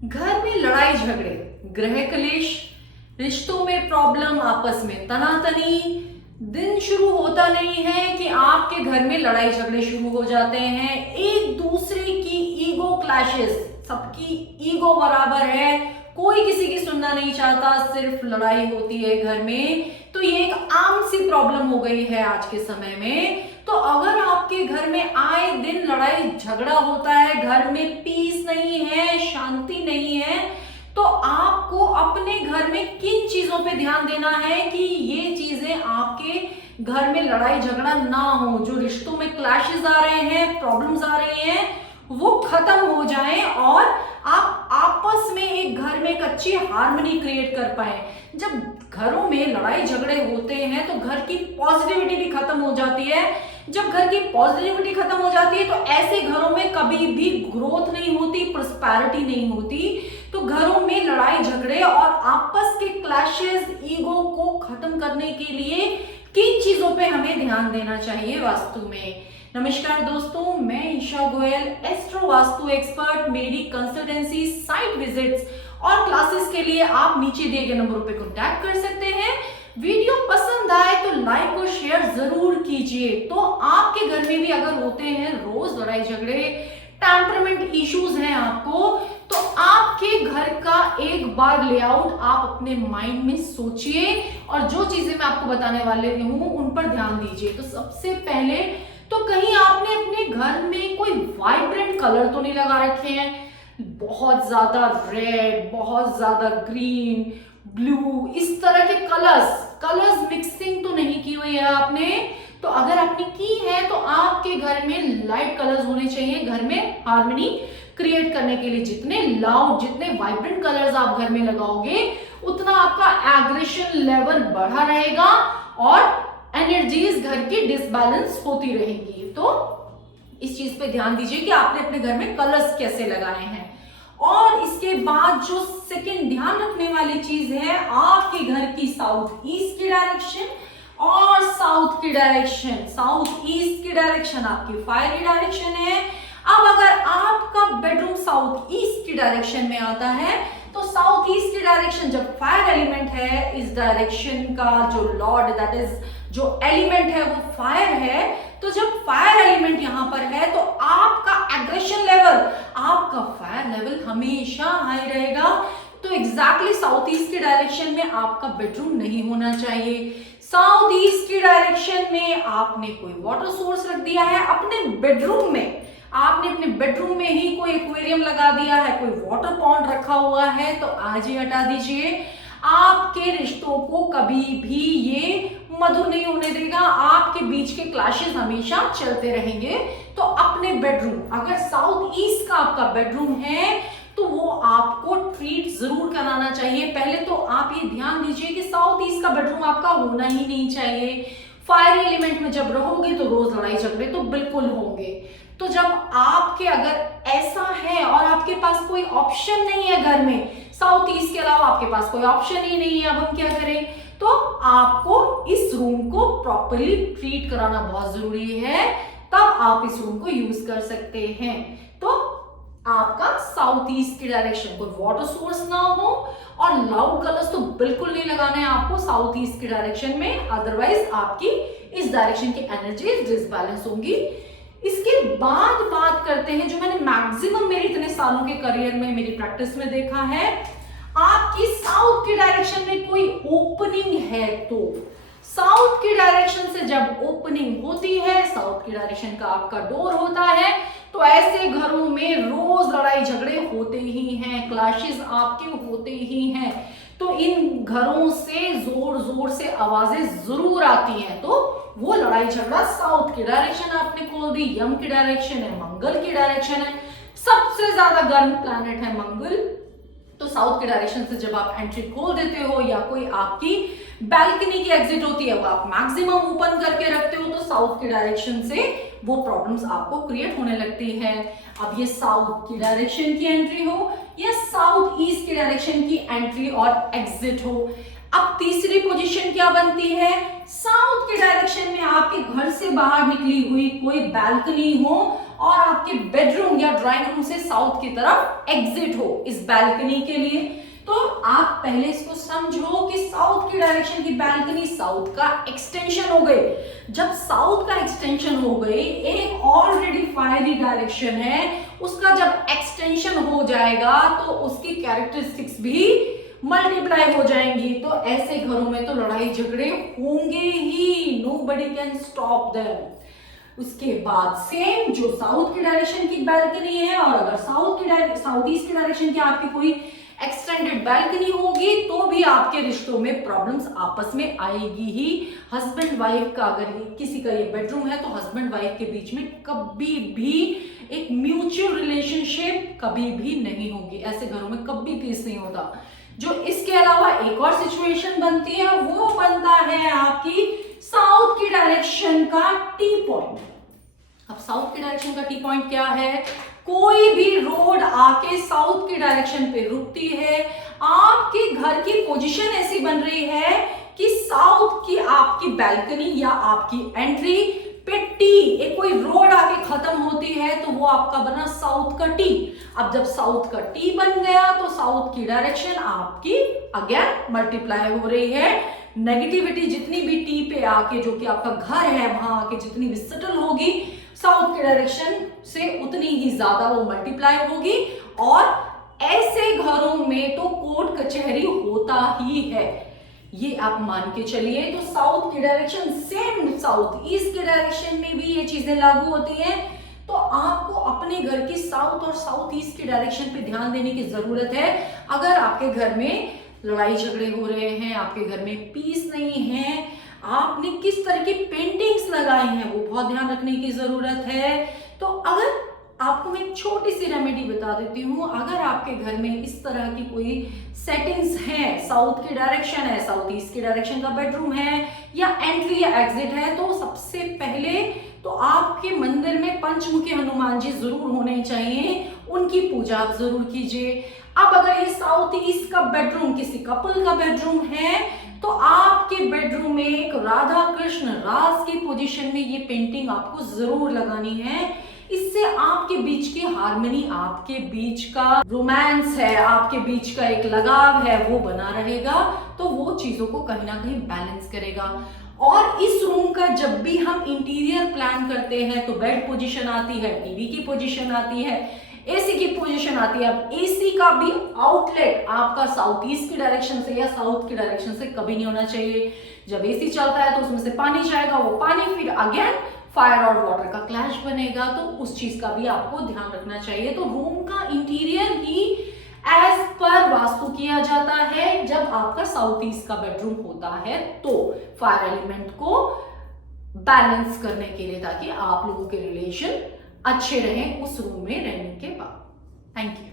घर में लड़ाई झगड़े, गृह कलेश, रिश्तों में प्रॉब्लम, आपस में तनातनी, दिन शुरू होता नहीं है कि आपके घर में लड़ाई झगड़े शुरू हो जाते हैं। एक दूसरे की ईगो क्लैशेस, सबकी ईगो बराबर है, कोई किसी की सुनना नहीं चाहता, सिर्फ लड़ाई होती है घर में। तो ये एक आम सी प्रॉब्लम हो गई है आज के समय में। तो अगर आपके घर में आए दिन लड़ाई झगड़ा होता है, घर में पीस नहीं है, शांति नहीं है, तो आपको अपने घर में किन चीजों पे ध्यान देना है कि ये चीजें आपके घर में लड़ाई झगड़ा ना हो, जो रिश्तों में क्लैशेस आ रहे हैं, प्रॉब्लम्स आ रही हैं, वो खत्म हो जाएं और आप आपस में एक घर में एक अच्छी हार्मनी क्रिएट कर पाए। जब घरों में लड़ाई झगड़े होते हैं तो घर की पॉजिटिविटी भी खत्म हो जाती है। जब घर की पॉजिटिविटी खत्म हो जाती है तो ऐसे घरों में कभी भी ग्रोथ नहीं होती, प्रॉस्पेरिटी नहीं होती। तो घरों में लड़ाई झगड़े और आपस के क्लैशेस, ईगो को खत्म करने के लिए किन चीजों पे हमें ध्यान देना चाहिए वास्तु में। नमस्कार दोस्तों, मैं ईशा गोयल, एस्ट्रो वास्तु एक्सपर्ट। मेरी कंसल्टेंसी, साइट विजिट्स और क्लासेस के लिए आप नीचे दिए गए नंबरों पे कॉन्टैक्ट कर सकते हैं। वीडियो पसंद आए तो लाइक और शेयर जरूर कीजिए। तो आपके घर में भी अगर होते हैं रोज लड़ाई झगड़े, टेम्परामेंट इश्यूज हैं आपको, तो आपके घर का एक बार लेआउट आप अपने माइंड में सोचिए और जो चीजें मैं आपको बताने वाले हूं उन पर ध्यान दीजिए। तो सबसे पहले तो कहीं आपने अपने घर में कोई वाइब्रेंट कलर तो नहीं लगा रखे हैं, बहुत ज्यादा रेड, बहुत ज्यादा ग्रीन, ब्लू, इस तरह के कलर्स मिक्सिंग तो नहीं की हुई है आपने। तो अगर आपने की है तो आपके घर में लाइट कलर्स होने चाहिए घर में हार्मनी क्रिएट करने के लिए। जितने लाउड, जितने वाइब्रेंट कलर्स आप घर में लगाओगे उतना आपका एग्रेशन लेवल बढ़ा रहेगा और एनर्जीज घर की डिसबैलेंस होती रहेगी। तो इस चीज पे ध्यान दीजिए कि आपने अपने घर में कलर्स कैसे लगाए हैं। और इसके बाद जो सेकंड ध्यान रखने वाली चीज है, आपके घर की साउथ ईस्ट की डायरेक्शन और साउथ की डायरेक्शन, साउथ ईस्ट की डायरेक्शन आपकी फायर की डायरेक्शन है। अब अगर आपका बेडरूम साउथ ईस्ट की डायरेक्शन में आता है तो साउथ ईस्ट की डायरेक्शन जब फायर एलिमेंट है, इस डायरेक्शन का जो लॉर्ड, दैट इज जो एलिमेंट है वो फायर है। तो जब फायर एलिमेंट यहां पर है तो आपका एग्रेशन लेवल, आपका फायर लेवल हमेशा हाई रहेगा। तो एग्जैक्टली साउथ ईस्ट की डायरेक्शन में आपका बेडरूम नहीं होना चाहिए। साउथ ईस्ट की डायरेक्शन में आपने कोई वाटर सोर्स रख दिया है अपने बेडरूम में, आपने अपने बेडरूम में ही कोई एक्वेरियम लगा दिया है, कोई वाटर पॉन्ड रखा हुआ है, तो आज ही हटा दीजिए। आपके रिश्तों को कभी भी ये मधुर नहीं होने देगा, आपके बीच के क्लैशेस हमेशा चलते रहेंगे। तो अपने बेडरूम, अगर साउथ ईस्ट का आपका बेडरूम है तो वो आपको ट्रीट जरूर कराना चाहिए। पहले तो आप ये ध्यान दीजिए कि साउथ ईस्ट का बेडरूम आपका होना ही नहीं चाहिए। फायर एलिमेंट में जब रहोगे तो रोज लड़ाई झगड़े तो बिल्कुल होंगे। तो जब आपके अगर ऐसा है और आपके पास कोई ऑप्शन नहीं है घर में, साउथ ईस्ट के अलावा आपके पास कोई ऑप्शन ही नहीं है, अब हम क्या करें? तो आपको इस रूम को प्रॉपर्ली ट्रीट कराना बहुत जरूरी है, तब आप इस रूम को यूज कर सकते हैं। तो आपका साउथ ईस्ट की डायरेक्शन, कोई वाटर सोर्स ना हो और लाउड कलर्स तो बिल्कुल नहीं लगाने हैं आपको साउथ ईस्ट की डायरेक्शन में, अदरवाइज आपकी इस डायरेक्शन की एनर्जी डिसबैलेंस होंगी। इसके बाद बात करते हैं जो मैंने मैक्सिमम मेरे इतने सालों के करियर में, मेरी प्रैक्टिस में देखा है, आपकी साउथ की डायरेक्शन में कोई ओपनिंग है तो साउथ की डायरेक्शन से जब ओपनिंग होती है, साउथ की डायरेक्शन का आपका डोर होता है, तो ऐसे घरों में रोज लड़ाई झगड़े होते ही हैं, क्लैशेस आपके होते ही हैं। तो इन घरों से जोर जोर से आवाजें जरूर आती हैं। तो वो लड़ाई झगड़ा साउथ की डायरेक्शन आपने खोल दी, यम की डायरेक्शन है, मंगल की डायरेक्शन है, सबसे ज्यादा गर्म प्लैनेट है मंगल। तो साउथ के डायरेक्शन से जब आप एंट्री खोल देते हो या कोई आपकी बैल्कनी की एग्जिट होती है वो आप मैक्सिमम ओपन करके रखते हो, तो साउथ की डायरेक्शन से वो प्रॉब्लम्स आपको क्रिएट होने लगती है। अब ये साउथ की डायरेक्शन की एंट्री हो या साउथ ईस्ट की डायरेक्शन की एंट्री और एग्जिट हो, अब तीसरी पोजीशन क्या बनती है, साउथ के डायरेक्शन में आपके घर से बाहर निकली हुई कोई बालकनी हो और आपके बेडरूम या ड्राइंग रूम से साउथ की तरफ एग्जिट हो इस बालकनी के लिए। तो आप पहले इसको समझो कि साउथ की डायरेक्शन की बालकनी साउथ का एक्सटेंशन हो गई। जब साउथ का एक्सटेंशन हो गई, एक ऑलरेडी फायरी डायरेक्शन है, उसका जब एक्सटेंशन हो जाएगा तो उसकी कैरेक्टरिस्टिक्स भी मल्टीप्लाई हो जाएंगी। तो ऐसे घरों में तो लड़ाई झगड़े होंगे ही, नोबडी कैन स्टॉप देम। उसके बाद सेम जो साउथ की डायरेक्शन की बालकनी है, और अगर साउथ ईस्ट की डायरेक्शन की आपकी कोई एक्सटेंडेड बालकनी होगी तो भी आपके रिश्तों में प्रॉब्लम्स आपस में आएगी ही। हस्बैंड वाइफ का अगर किसी का ये बेडरूम है तो हस्बैंड वाइफ के बीच में कभी भी एक म्यूचुअल रिलेशनशिप कभी भी नहीं होगी। ऐसे घरों में कभी पीस नहीं होता। जो इसके अलावा एक और सिचुएशन बनती है वो बनता है आपकी साउथ की डायरेक्शन का टी पॉइंट। अब साउथ की डायरेक्शन का टी पॉइंट क्या है, कोई भी रोड आके साउथ की डायरेक्शन पे रुकती है, आपके घर की पोजीशन ऐसी बन रही है कि साउथ की आपकी बालकनी या आपकी एंट्री पे टी, एक कोई रोड आके खत्म होती है तो वो आपका बना साउथ का टी। अब जब साउथ का टी बन गया तो साउथ की डायरेक्शन आपकी अगेन मल्टीप्लाई हो रही है। नेगेटिविटी जितनी भी टी पे आके, जो कि आपका घर है, वहां आके जितनी भी सेटल होगी साउथ के डायरेक्शन से, उतनी ही ज्यादा वो मल्टीप्लाई होगी। और ऐसे घरों में तो कोर्ट कचहरी होता ही है, ये आप मान के चलिए। तो साउथ की डायरेक्शन सेम साउथ ईस्ट के डायरेक्शन में भी ये चीजें लागू होती हैं। तो आपको अपने घर की साउथ और साउथ ईस्ट की डायरेक्शन पे ध्यान देने की जरूरत है। अगर आपके घर में लड़ाई झगड़े हो रहे हैं, आपके घर में पीस नहीं है, आपने किस तरह की पेंटिंग्स लगाई हैं वो बहुत ध्यान रखने की जरूरत है। तो अगर आपको मैं एक छोटी सी रेमेडी बता देती हूँ, अगर आपके घर में इस तरह की कोई सेटिंग्स हैं, साउथ की डायरेक्शन है, साउथ ईस्ट की डायरेक्शन का बेडरूम है या एंट्री या एग्जिट है, तो सबसे पहले तो आपके मंदिर में पंचमुखी हनुमान जी जरूर होने चाहिए, उनकी पूजा आप जरूर कीजिए। अब अगर ये साउथ ईस्ट का बेडरूम किसी कपल का बेडरूम है तो आपके बेडरूम में एक राधा कृष्ण रास की पोजीशन में ये पेंटिंग आपको जरूर लगानी है। इससे आपके बीच की हार्मनी, आपके बीच का रोमांस है, आपके बीच का एक लगाव है, वो बना रहेगा। तो वो चीजों को कहीं ना कहीं बैलेंस करेगा। और इस रूम का जब भी हम इंटीरियर प्लान करते हैं तो बेड पोजीशन आती है, टीवी की पोजीशन आती है, एसी की पोजीशन आती है। अब एसी का भी आउटलेट आपका साउथ ईस्ट की डायरेक्शन से या साउथ की डायरेक्शन से कभी नहीं होना चाहिए। जब एसी चलता है तो उसमें से पानी जाएगा, वो पानी फिर अगेन फायर और वाटर का क्लैश बनेगा, तो उस चीज का भी आपको ध्यान रखना चाहिए। तो रूम का इंटीरियर ही एज पर वास्तु किया जाता है। जब आपका साउथ ईस्ट का बेडरूम होता है तो फायर एलिमेंट को बैलेंस करने के लिए, ताकि आप लोगों के रिलेशन अच्छे रहें उस रूम में रहने के बाद। Thank you.